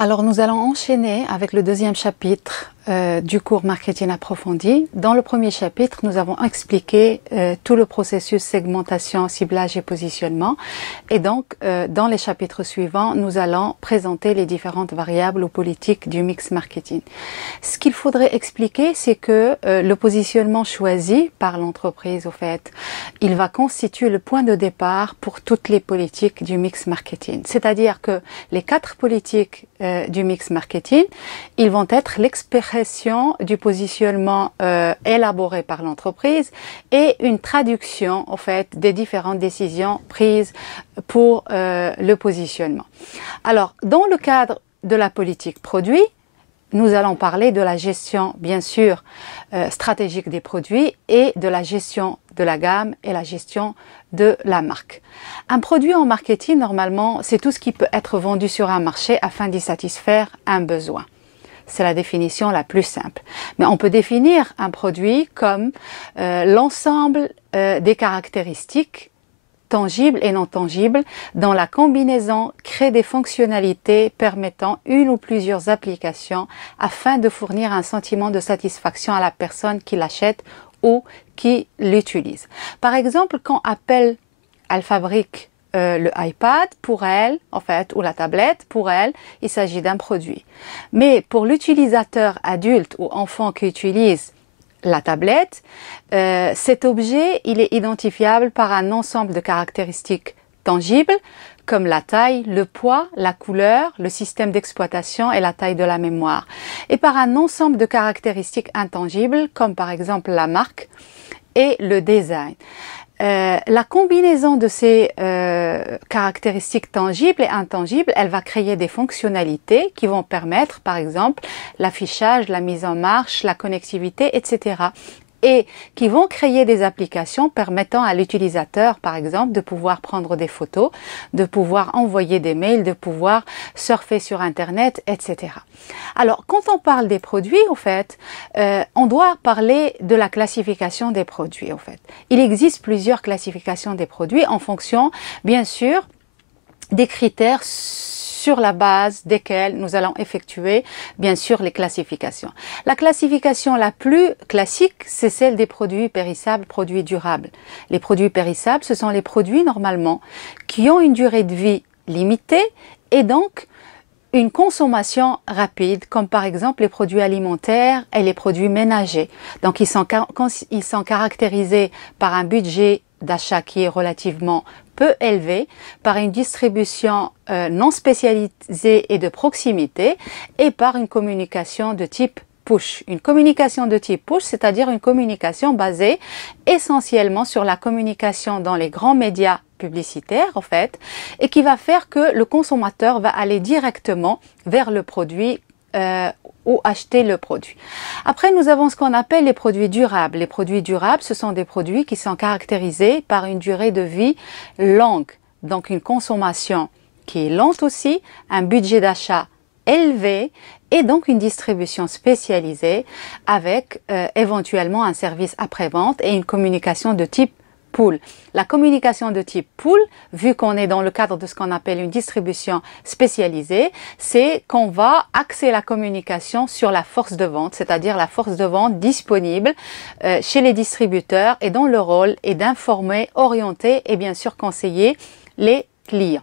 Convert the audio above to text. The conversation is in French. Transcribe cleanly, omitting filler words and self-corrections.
Alors nous allons enchaîner avec le deuxième chapitre du cours marketing approfondi. Dans le premier chapitre, nous avons expliqué tout le processus segmentation, ciblage et positionnement. Et donc, dans les chapitres suivants, nous allons présenter les différentes variables ou politiques du mix marketing. Ce qu'il faudrait expliquer, c'est que le positionnement choisi par l'entreprise, au fait, il va constituer le point de départ pour toutes les politiques du mix marketing. C'est-à-dire que les 4 politiques du mix marketing, ils vont être l'expression du positionnement élaboré par l'entreprise et une traduction en fait des différentes décisions prises pour le positionnement. Alors, dans le cadre de la politique produit, nous allons parler de la gestion, bien sûr, stratégique des produits et de la gestion de la gamme et la gestion de la marque. Un produit en marketing, normalement, c'est tout ce qui peut être vendu sur un marché afin d'y satisfaire un besoin. C'est la définition la plus simple. Mais on peut définir un produit comme l'ensemble des caractéristiques tangibles et non tangibles dont la combinaison crée des fonctionnalités permettant une ou plusieurs applications afin de fournir un sentiment de satisfaction à la personne qui l'achète ou qui l'utilise. Par exemple, quand Apple elle fabrique le iPad, pour elle, en fait, ou la tablette, pour elle, il s'agit d'un produit. Mais pour l'utilisateur adulte ou enfant qui utilise la tablette, cet objet, il est identifiable par un ensemble de caractéristiques tangibles, comme la taille, le poids, la couleur, le système d'exploitation et la taille de la mémoire. Et par un ensemble de caractéristiques intangibles, comme par exemple la marque et le design. La combinaison de ces caractéristiques tangibles et intangibles, elle va créer des fonctionnalités qui vont permettre, par exemple, l'affichage, la mise en marche, la connectivité, etc. Et qui vont créer des applications permettant à l'utilisateur, par exemple, de pouvoir prendre des photos, de pouvoir envoyer des mails, de pouvoir surfer sur Internet, etc. Alors, quand on parle des produits, en fait, on doit parler de la classification des produits, en fait. Il existe plusieurs classifications des produits en fonction, bien sûr, des critères sur la base desquels nous allons effectuer, bien sûr, les classifications. La classification la plus classique, c'est celle des produits périssables, produits durables. Les produits périssables, ce sont les produits, normalement, qui ont une durée de vie limitée et donc une consommation rapide, comme par exemple les produits alimentaires et les produits ménagers. Donc, ils sont caractérisés par un budget d'achat qui est relativement peu élevé, par une distribution non spécialisée et de proximité, et par une communication de type push. Une communication de type push, c'est-à-dire une communication basée essentiellement sur la communication dans les grands médias publicitaires, en fait, et qui va faire que le consommateur va aller directement vers le produit ou acheter le produit. Après, nous avons ce qu'on appelle les produits durables. Les produits durables, ce sont des produits qui sont caractérisés par une durée de vie longue, donc une consommation qui est lente aussi, un budget d'achat élevé et donc une distribution spécialisée avec éventuellement un service après-vente et une communication de type pool. La communication de type pool, vu qu'on est dans le cadre de ce qu'on appelle une distribution spécialisée, c'est qu'on va axer la communication sur la force de vente, c'est-à-dire la force de vente disponible chez les distributeurs et dont le rôle est d'informer, orienter et bien sûr conseiller les clients.